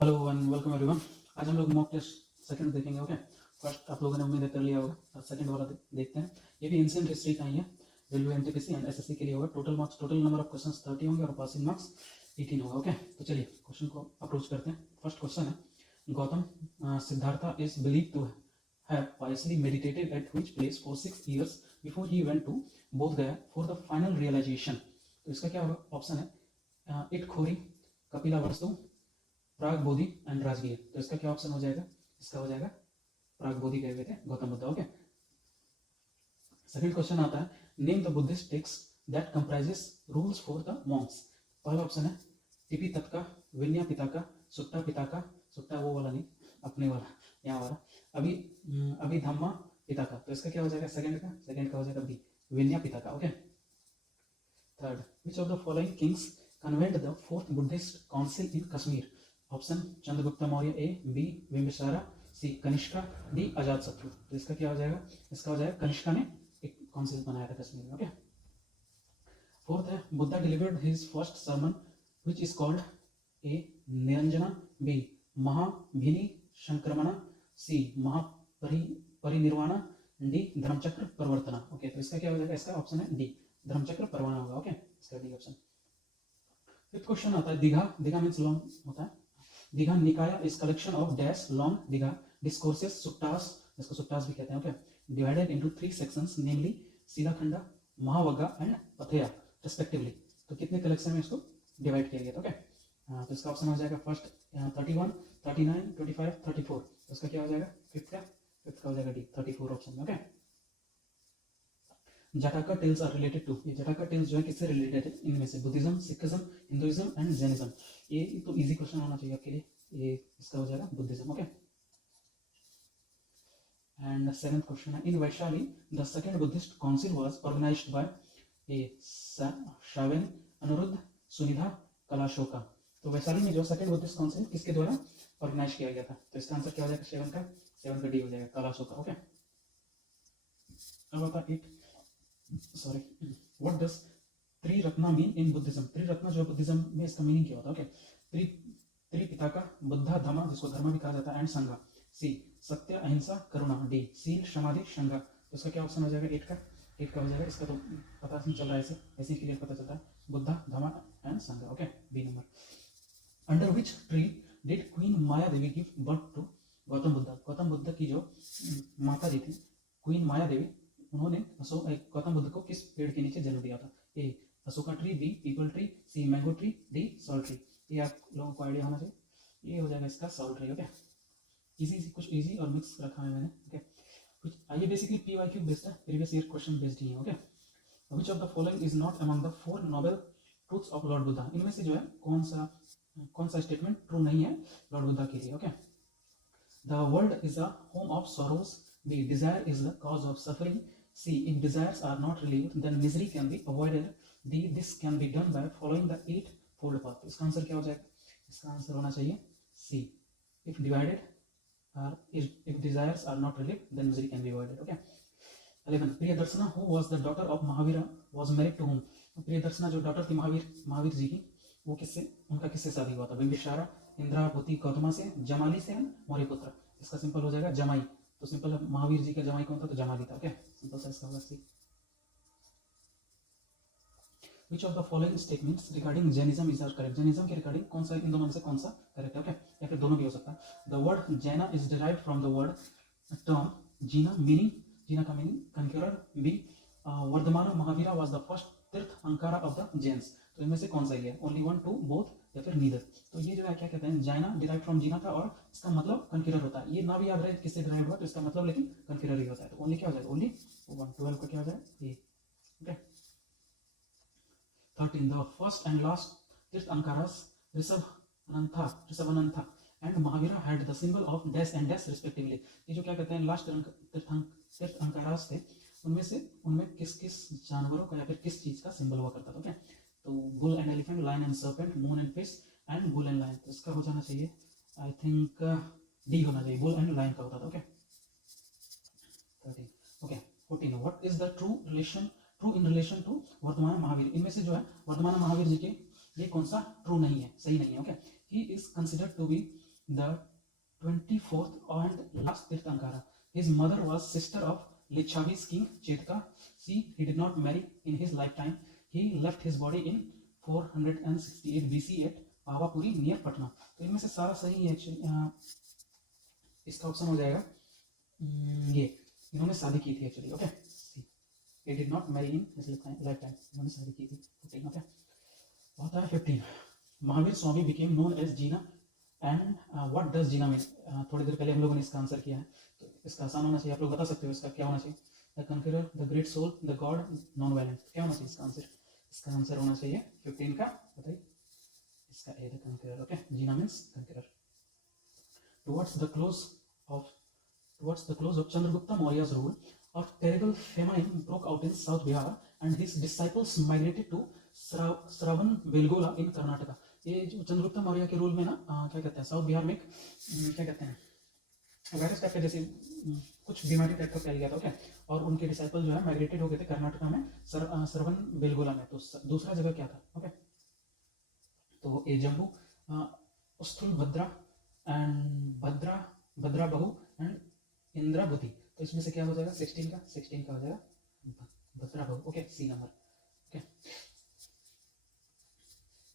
Hello and welcome everyone. आज हम लोग मॉक टेस्ट सेकंड देखेंगे। ओके, फर्स्ट आप लोगों ने उम्मीद है कर लिया होगा, अब सेकंड वाला देखते हैं। ये भी एंशिएंट हिस्ट्री का ही है, रेलवे एनटीपीसी एंड एसएससी के लिए होगा। Total marks, total number of questions 30 होंगे और पासिंग मार्क्स 18 होगा। ओके, तो चलिए क्वेश्चन को अप्रोच करते हैं। फर्स्ट क्वेश्चन है, Gautam Siddhartha is believe to have piously meditated at which place for 6 years before he went to Bodh Gaya for the final realisation. तो इसका क्या होगा? ऑप्शन है इटखोरी, कपिला वस्तु, प्राग बोधि एंड राजगीर। तो इसका क्या ऑप्शन हो जाएगा? इसका हो जाएगा प्राग बोधि गए हुए थे Gautam Buddha. Okay, second question आता है, name the Buddhist text that comprises rules for the Monks. पहला ऑप्शन है टिपी तत्का, विनया पिताका, सुट्टा पिताका, सुट्टा वो वाला नहीं, अपने वाला, यहाँ वाला, अभिधम्मा पिताका। तो इसका क्या हो जाएगा? सेकंड का हो जाएगा B, Vinaya Pitaka. Okay, third, which of the following kings convened the fourth Buddhist council in Kashmir. Option Chandragupta Maurya A, B Bimbisara, C Kanishka, D Ajatashatru. तो इसका क्या हो जाएगा? इसका हो जाएगा कनिष्का ने एक काउंसिल बनाया था कश्मीर में। ओके, फोर्थ है Buddha delivered his first sermon which is called A Niranjana, B Mahabhinishkramana, C Mahaparinirvan, D Dharmachakra प्रवर्तना। Okay, तो इसका क्या हो जाएगा? इसका ऑप्शन है डी, धर्मचक्र प्रवर्तन होगा। ओके, इसका डी ऑप्शन। फिफ्थ क्वेश्चन आता है, दीघा, दीघा मींस लॉन्ग होता है। Digha Nikaya is collection of dash long Digha discourses suttas, जिसको सुट्टास भी कहते हैं। Okay, divided into 3 sections namely Silakhandha, Mahavagga and Patheya respectively. तो कितने कलेक्शन में इसको डिवाइड किया गया था? ओके, तो इसका ऑप्शन हो जाएगा फर्स्ट 31, 39, 25, 34। तो इसका क्या हो जाएगा? फिफ्थ का हो जाएगा डी, 34 ऑप्शन में। Okay, Jataka tales are related to, ये जटाका टेल्स जो है किससे रिलेटेड है? इनमें से Buddhism, Sikhism, Hinduism and Jainism. ये तो इजी क्वेश्चन होना चाहिए आपके लिए, ये इसका हो जाएगा Buddhism. Okay, and seventh question है, in Vaishali the second Buddhist council was organised by A Shaven, Anuruddha, Sunidha, Kalashoka. तो वैशाली में जो सेकंड बुद्धिस्ट काउंसिल किसके द्वारा ऑर्गेनाइज किया गया था? तो इसका आंसर क्या हो जाएगा? सेवन का डी हो जाएगा, कलाशोका। ओके, अब आता है sorry, what does Triratna mean in Buddhism. Triratna जो बुद्धिज्म में, इसका मीनिंग क्या होता है? ओके, त्रिपिताका, बुद्धा, धम्मा, जिसको धर्म भी कहा जाता है, एंड संघा। सी सत्य, अहिंसा, करुणा, डी सील, समाधि, संघा। तो इसका क्या ऑप्शन हो जाएगा? 8 का हो जाएगा। इसका तो पता नहीं चल रहा है, ऐसे ही क्लियर पता चलता है, Buddha, Dhamma and Sangha. Okay, B number. Under which tree did queen Maya Devi give birth to Gautam Buddha. Gautam Buddha की जो माता जी थी क्वीन माया देवी, उन्होंने गौतम बुद्ध को किस पेड़ के नीचे जन्म दिया था? A Ashoka tree, B peepal tree, C mango tree, D salt tree. ये आप लोगों को आइडिया होना चाहिए, ये हो जाएगा इसका सॉल्ट ट्री। ओके, इजी, कुछ इजी और मिक्स रखा है मैंने। ओके, कुछ ये बेसिकली पीवाईक्यू बेस्ड है, प्रीवियस ईयर क्वेश्चन बेस्ड ही है। Okay, which of the following is not among the 4 noble truths of Lord Buddha. इनमें से जो है कौन सा स्टेटमेंट ट्रू नहीं है लॉर्ड बुद्धा के लिए? Okay, the world is a home of sorrows, B desire is the cause of suffering, C. If desires are not relieved, then misery can be avoided. D. This can be done by following the 8-fold path. इसका answer क्या हो जाएगा? इसका answer होना चाहिए C. If desires are not relieved, then misery can be avoided. Okay. 11. Priyadarshana, who was the daughter of Mahavira, was married to whom? Priyadarshana जो daughter थी महावीर जी की, वो उनका किससे शादी हुआ था? बिंबिसारा, इंद्रावती गौतमा से, जमाली से, मौर्यपुत्र। इसका सिंपल हो जाएगा जमाई। तो सिंपल है, महावीर जी का जमाई कौन था? तो जमाली था। ओके, सिंपल सा इसका होगा सी। Which of the following statements regarding Jainism is correct? Jainism के रिगार्डिंग कौन सा, इन दोनों में से कौन सा करेक्ट है? ओके, या फिर दोनों भी हो सकता है। The word Jaina is derived from the word term Jina, meaning Jina का मीनिंग conqueror. B. Vardhaman Mahavira was the first Tirthankara of the Jains। तो इनमें से कौन सा है? ओनली 1, 2, बोथ, या फिर नीदर। तो ये जो है क्या कहते हैं, जाइना डिराइव फ्रॉम जीना था, और इसका मतलब कन्फिगर होता है। ये ना भी याद रहे किससे डिराइव हुआ, तो इसका मतलब लेकिन कन्फिगर ही होता है। तो ओनली क्या हो जाएगा? ओनली 1, 12 का क्या हो जाएगा? A. Okay, 13. The first and last tirthankaras Rishabhanatha and Mahavira had the symbol of dash and dash respectively. ये जो क्या कहते हैं, लास्ट तीर्थंकरास थे, उनमें किस जानवरों का या फिर किस चीज का सिंबल हुआ करता था? ओके, तो bull and elephant, lion and serpent, moon and fish and bull and lion. तो इसका हो जाना चाहिए, आई थिंक डी होना चाहिए, बुल एंड लायन का होता था। Okay, 13. Okay, 14. What is the true in relation to Vardhaman Mahavir. इनमें से जो है वर्तमान महावीर जी के ये कौन सा ट्रू नहीं है, सही नहीं है? Okay, he is considered to be the 24th and last Tirthankara. His mother was sister of Lichavi's king Chetka. See, he did not marry in his lifetime. He left his body in 468 BC at Pawapuri near Patna. तो इनमें से सारा सही है actually. इसका option हो जाएगा ये, इन्होंने शादी की थी actually. Okay, he did not marry in his lifetime, इन्होंने शादी की थी। ओके, होता है 15। Mahavir Swami became known as Jina and what does Jina mean? थोड़ी देर पहले हम लोगों ने इसका आंसर किया है, तो इसका आसान होना चाहिए। आप लोग बता सकते हो इसका क्या होना चाहिए? The conqueror, the great soul, the god, non violent. क्या होना चाहिए इसका आंसर? इसका आंसर होना चाहिए 15 का, बताइए। इसका A, the conqueror. Okay, Jina means conqueror. Towards the close of Chandragupta Maurya's rule, a terrible famine broke out in South Bihar, and his disciples migrated to Shravanbelgola in Karnataka. ये जो चंद्रगुप्त मौर्य के rule में ना क्या कहते हैं, साउथ बिहार में क्या कहते हैं, वायरस टाइप का जैसे कुछ बीमारी टाइप का फैल गया था। ओके, और उनके डिसाइपल जो है माइग्रेटेड हो गए थे कर्नाटका में श्रवणबेलगोला में। तो दूसरा जगह क्या था? ओके, तो ए जम्मू, स्थूलभद्रा एंड भद्रा बहु एंड इंद्रावती। तो इसमें से क्या हो जाएगा? 16 का हो जाएगा Bhadrabahu. Okay, C number. Okay,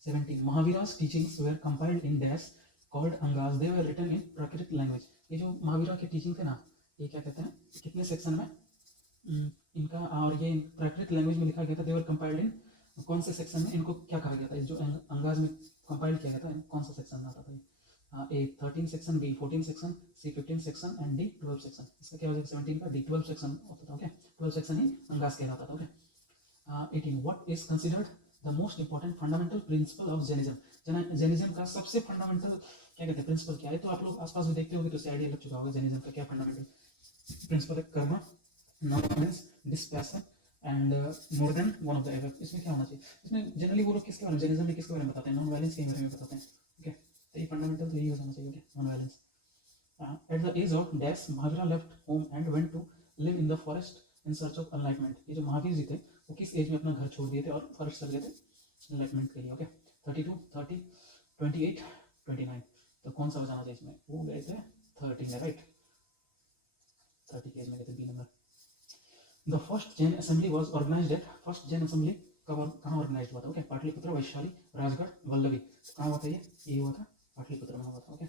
17 Mahavira's teachings were compiled in dash called Angas. They were written in Prakrit language. ये जो महावीरा के टीचिंग थे ना, ये क्या कहते हैं, कितने सेक्शन में इनका, और ये प्राकृत लैंग्वेज में लिखा गया था। they were compiled in कौन से सेक्शन में इनको क्या कहा गया था? जो अंगाज में कंपाइल किया गया था, कौन सा सेक्शन में आता था? A 13 section, B 14 section, C 15 section and D 12 section. इसका क्या हो जाएगा? 17 का डी 12 सेक्शन होता था। ओके, 12 सेक्शन ही अंगाज कहलाता था। Okay, 18 what is considered the most important fundamental principle of Jainism. Jainism का सबसे फंडामेंटल क्या कहते हैं, प्रिंसिपल क्या है? तो आप लोग आसपास भी देखते होंगे तो आइडिया लग चुका होगा जैनिज्म का क्या फंडामेंटल प्रिंसिपल है। कर्म, non-violence, dispassion and more than one of the above. इसमें क्या होना चाहिए? इसमें जनरली वो लोग किसके बारे में, जैनिज्म में किसके बारे में बताते हैं? नॉन वायलेंस के बारे में बताते हैं। ओके, तो ये फंडामेंटल तो यही हो जाना चाहिए। Okay, non violence. At the age of dash Mahavira left home and went to live in the forest in search of enlightenment. ये जो महावीर जी थे वो किस एज में अपना घर छोड़ दिए थे और फॉरेस्ट चले गए थे एनलाइटमेंट के लिए? ओके, 32, 30, 28, 29। तो कौन सा बचाना चाहिए इसमें? वो गए थे 30 में, राइट? 30 के एज में गए थे, B number. The first Jain assembly was organized at, first Jain assembly कहाँ ऑर्गेनाइज हुआ था? ओके, पाटलिपुत्र, वैशाली, राजगढ़, वल्लभी। कहाँ हुआ था ये हुआ था पाटलिपुत्र में हुआ था। Okay,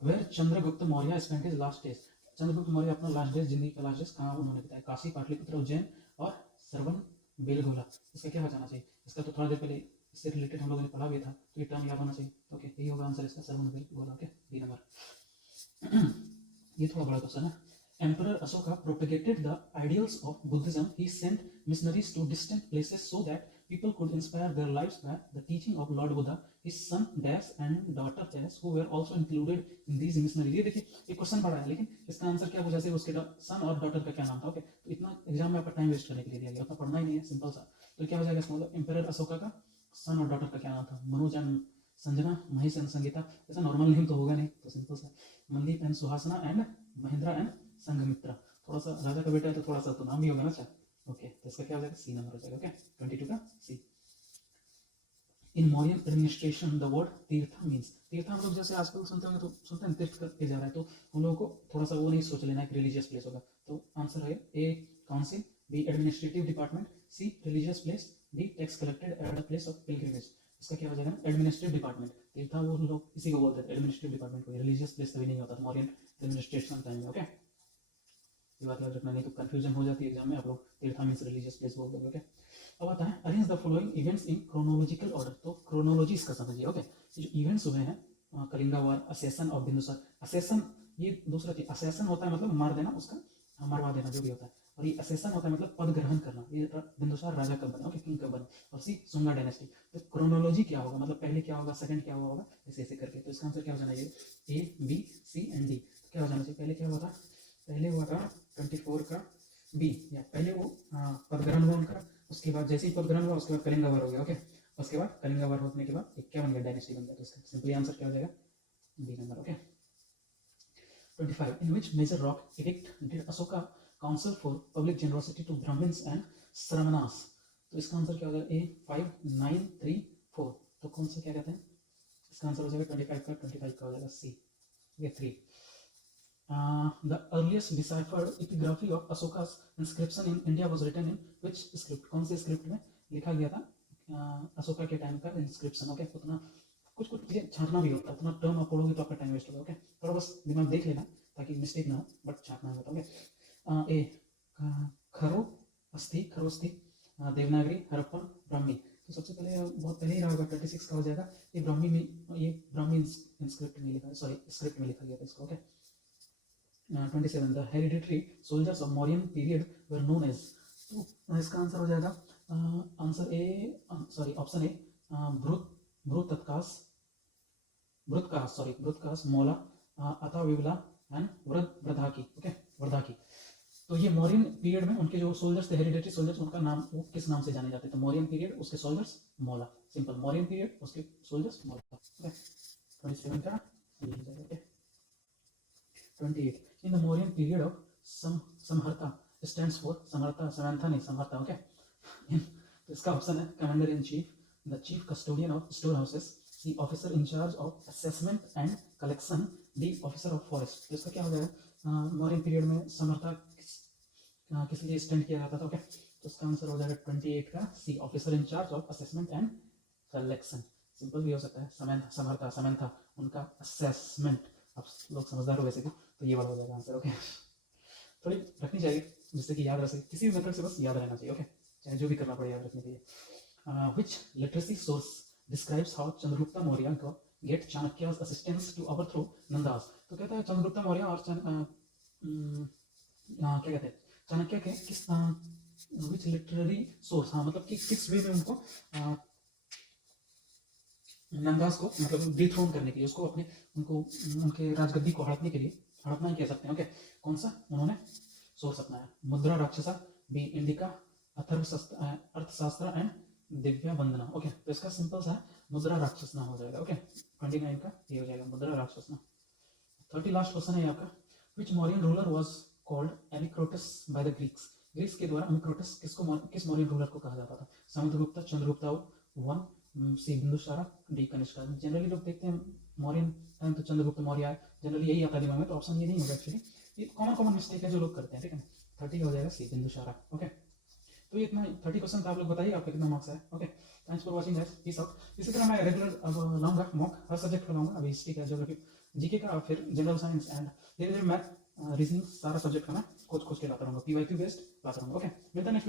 where Chandragupta Maurya spent his last days. Chandragupta Maurya अपना लास्ट डेज, जिंदगी का लास्ट डेज कहाँ उन्होंने बताया? काशी, पाटलिपुत्र, उज्जैन और श्रवणबेलगोला। इसका क्या बचाना चाहिए? इसका तो थोड़ा देर पहले इससे रिलेटेड हम लोगों ने पढ़ा भी था, तो ये टर्म याद होना चाहिए। ओके, यही होगा आंसर इसका, श्रवणबेलगोला। Okay, B number. ये थोड़ा बड़ा क्वेश्चन है। Emperor Ashoka propagated the ideals of Buddhism. He sent missionaries to distant places so that people could inspire their lives by the teaching of Lord Buddha. His son Dash and daughter Dash, who were also included in these missionaries. ये देखिए, एक question बड़ा है, लेकिन इसका answer क्या पूछा है? उसके सन और डॉटर का क्या नाम था? ओके, तो इतना एग्जाम में आपका टाइम वेस्ट करने के लिए दिया गया, उतना पढ़ना ही नहीं है, सिंपल सा। तो क्या हो जाएगा इसका मतलब? एम्परर अशोका का सन और डॉटर का क्या नाम था? Manoj and Sanjana, Mahesh and Sangeeta. ऐसा नॉर्मल नेम तो होगा नहीं, तो सिंपल सा Mandeep and Suhasana and Mahendra and Sanghamitra. थोड़ा सा राजा का बेटा है तो थोड़ा सा तो नाम भी होगा ना। अच्छा, ओके, तो इसका क्या हो जाएगा? सी नंबर हो जाएगा। ओके, 22 का सी। इन मौर्यन एडमिनिस्ट्रेशन द वर्ड तीर्थ मींस, तीर्थ हम लोग जैसे आजकल सुनते होंगे तो सुनते हैं तीर्थ करके जा रहा है, तो हम लोगों को थोड़ा सा वो नहीं सोच लेना एक रिलीजियस प्लेस होगा। तो आंसर है A council, B administrative department, C religious place, D tax collected at the place of pilgrimage. इसका क्या हो जाएगा? Administrative department. तीर्थ वो लोग इसी को बोलते थे, एडमिनिस्ट्रेटिव डिपार्टमेंट को। रिलीजियस प्लेस कभी नहीं होता था मौर्यन एडमिनिस्ट्रेशन टाइम में। ओके, ये बात याद रखना, नहीं तो कंफ्यूजन हो जाती है एग्जाम में, आप लोग तीर्था मींस रिलीजियस प्लेस बोल दोगे। ओके, अब आता है arrange the following events in chronological order. तो क्रोनोलॉजी इसका समझिए। ओके, ये जो इवेंट्स हुए हैं, कलिंगा वार, असेसन ऑफ बिंदुसार। असेसन ये दूसरा चीज, असेसन होता है मतलब मार देना, उसका मरवा देना, जो भी होता है। और ये असेसन होता है मतलब पद ग्रहण करना। ये बिंदुसार राजा कब बने? ओके, किंग कब बने? और सी सुंगा डायनेस्टी। तो क्रोनोलॉजी क्या होगा मतलब पहले क्या होगा, सेकंड क्या होगा, ऐसे ऐसे करके। तो इसका आंसर क्या हो जाना चाहिए? ए, बी, सी एंड डी। क्या हो जाना चाहिए? पहले क्या हुआ था? पहले हुआ था 24 का बी, या पहले वो पदग्रहण हुआ उनका, उसके बाद जैसे ही पदग्रहण हुआ उसके बाद कलिंगा वार हो गया। ओके, उसके बाद कलिंगा वार होने के बाद एक क्या बन गया? डायनेस्टी बन गया। तो इसका सिंपली आंसर क्या हो जाएगा? B number. Okay, 25 in which major rock edict did Ashoka counsel for public generosity to Brahmans and Shramanas. तो इसका आंसर क्या हो जाएगा? ए 5, 9, 3, 4। तो कौन सा क्या कहते हैं? इसका आंसर हो जाएगा 25 का 25 का हो जाएगा सी। ये 3। The earliest deciphered epigraphy of Ashoka's inscription in India was written in which script? कौन से स्क्रिप्ट में लिखा गया था अशोका के टाइम का इंस्क्रिप्शन? ओके, उतना कुछ कुछ चीजें छांटना भी होता है, उतना टर्म आप पढ़ोगे तो आपका टाइम वेस्ट होगा। ओके, थोड़ा बस दिमाग देख लेना ताकि मिस्टेक ना हो, बट छांटना होता है। ओके, ए खरोस्थी, देवनागरी, हड़प्पन, ब्राह्मी। तो सबसे पहले बहुत पहले ही रहा होगा 26 का हो जाएगा। ये ब्राह्मी इंस्क्रिप्ट में लिखा, सॉरी स्क्रिप्ट में लिखा गया था इसको। Okay, 27 the hereditary soldiers of Mauryan period were known as. तो इसका आंसर हो जाएगा answer A, sorry option A Bhritakas, Maula, Atavivala and वृद्धाकी। Okay, वृद्धाकी। तो ये मौर्यन पीरियड में उनके जो सोल्जर्स थे, हेरिडिटरी सोल्जर्स, उनका नाम वो किस नाम से जाने जाते थे? तो मौर्यन पीरियड उसके soldiers Maula, simple. Mauryan period उसके सोल्जर्स मौला। ओके, 27 का ये हो जाएगा। Okay, 28 in the Mauryan period of Samaharta stands for Samaharta, Samantha नहीं, समहर्ता। ओके, तो इसका ऑप्शन है commander in chief, the chief custodian of store houses, C officer in charge of assessment and collection, D officer of forest. तो इसका क्या हो जाएगा? मौर्यन पीरियड में समहर्ता किस लिए स्टैंड किया जाता था? ओके, तो इसका आंसर हो जाएगा 28 का C, officer in charge of assessment and collection. Simple भी हो सकता है, समहर्ता, समंथा, उनका असेसमेंट। आप लोग समझदार हो वैसे भी, तो ये वाला हो जाएगा आंसर। ओके, थोड़ी रखनी चाहिए जिससे कि याद रह सके, किसी भी मेथड से बस याद रहना चाहिए। ओके, चाहे जो भी करना पड़े याद रखने के लिए। Which literacy source describes how Chandragupta Maurya get Chanakya's assistance to overthrow Nandas. तो कहता है चंद्रगुप्ता मौर्य और क्या कहते हैं, चाणक्य के किस विच लिटरेरी सोर्स, हाँ मतलब कि किस वे में उनको नंदास को मतलब डिथ्रोन करने के लिए, उसको अपने उनको उनके राजगद्दी को हड़पने के लिए, हड़पना ही कह सकते हैं। ओके, कौन सा उन्होंने सोर्स अपनाया? मुद्रा राक्षसा, बी इंडिका, अर्थशास्त्र एंड दिव्या वंदना। ओके, तो इसका सिंपल सा मुद्रा राक्षसना हो जाएगा। ओके, 29 का ये हो जाएगा मुद्रा राक्षसना। 30 लास्ट क्वेश्चन है आपका। Which Mauryan ruler was called Amitrochates by the Greeks. Greeks के द्वारा एमिक्रोटस किस मौर्यन रूलर को कहा जाता था? समुद्रगुप्त, चंद्रगुप्ता वन, सी बिंदुसारा, डी कनिष्का। जनरली लोग देखते हैं मौर्यन टाइम तो चंद्रगुप्त मौर्य है, जनरली यही आता दिमाग में, तो ऑप्शन ये नहीं होगा एक्चुअली, ये कॉमन मिस्टेक है जो लोग करते हैं। ठीक है, 30 हो जाएगा सी बिंदुसारा। ओके, तो ये इतना 30 क्वेश्चन था, आप लोग बताइए आपका कितना मार्क्स है। Okay, thanks for watching guys, peace out. इसी तरह मैं रेगुलर अब लाऊंगा मॉक, हर सब्जेक्ट का लाऊंगा, अभी हिस्ट्री का, ज्योग्राफी, जीके का, फिर जनरल साइंस एंड धीरे धीरे मैथ, रीजनिंग, सारा सब्जेक्ट का मैं खोज के लाता रहूंगा, पीवाईक्यू बेस्ड लाता रहूंगा। ओके, मिलता है नेक्स्ट